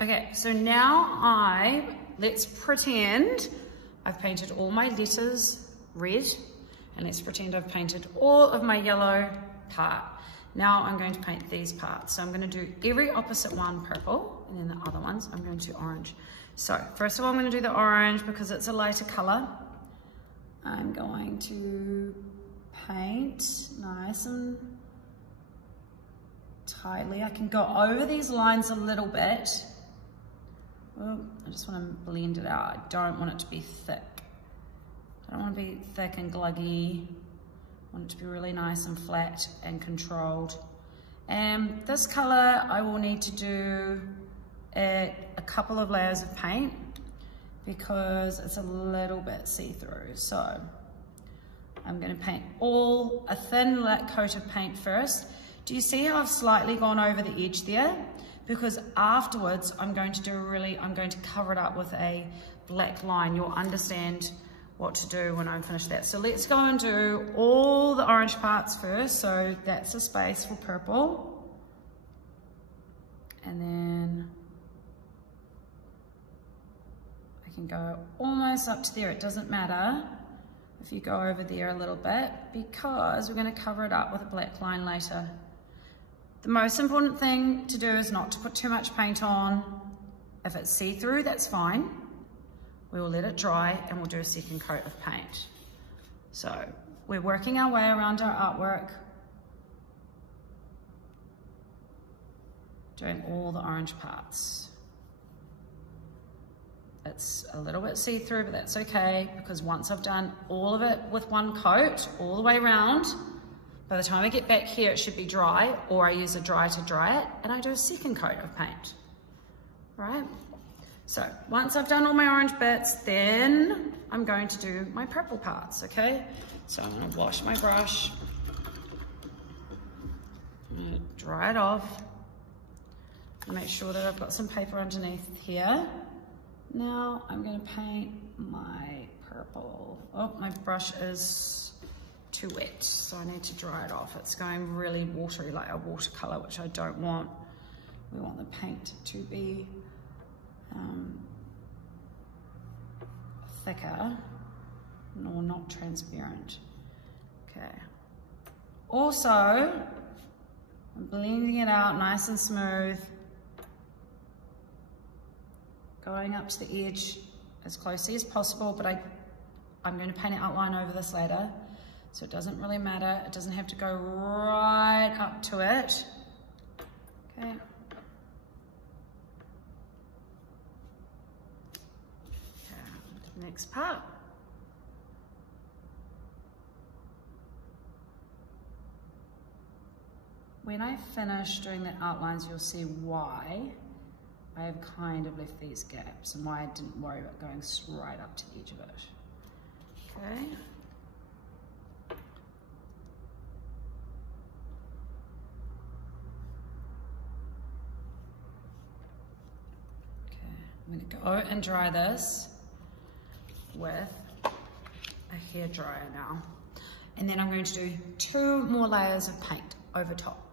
Okay, so now let's pretend I've painted all my letters red, and let's pretend I've painted all of my yellow part. Now I'm going to paint these parts. So I'm going to do every opposite one purple, and then the other ones I'm going to orange. So first of all, I'm going to do the orange because it's a lighter color. I'm going to paint nice and tightly. I can go over these lines a little bit. Oh, I just want to blend it out. I don't want it to be thick. I don't want to be thick and gluggy. I want it to be really nice and flat and controlled. And this color, I will need to do a couple of layers of paint because it's a little bit see-through. So I'm going to paint a thin coat of paint first. Do you see how I've slightly gone over the edge there? Because afterwards, I'm going to cover it up with a black line. You'll understand what to do when I'm finished that. So let's go and do all the orange parts first. So that's the space for purple. And then I can go almost up to there. It doesn't matter if you go over there a little bit because we're going to cover it up with a black line later. The most important thing to do is not to put too much paint on. If it's see-through, that's fine. We will let it dry and we'll do a second coat of paint. So we're working our way around our artwork, doing all the orange parts. It's a little bit see-through, but that's okay because once I've done all of it with one coat, all the way around, by the time I get back here, it should be dry, or I use a dryer to dry it, and I do a second coat of paint, right? So once I've done all my orange bits, then I'm going to do my purple parts, okay? So I'm gonna wash my brush, I'm gonna dry it off, and make sure that I've got some paper underneath here. Now I'm gonna paint my purple. Oh, my brush is too wet, so I need to dry it off. It's going really watery, like a watercolor, which I don't want. We want the paint to be thicker, or not transparent. Okay. Also, I'm blending it out nice and smooth, going up to the edge as closely as possible, but I'm going to paint an outline over this later. So it doesn't really matter. It doesn't have to go right up to it. Okay. Next part. When I finish doing the outlines, you'll see why I have kind of left these gaps and why I didn't worry about going right up to the edge of it. Okay. I'm going to go and dry this with a hair dryer now. And then I'm going to do 2 more layers of paint over top.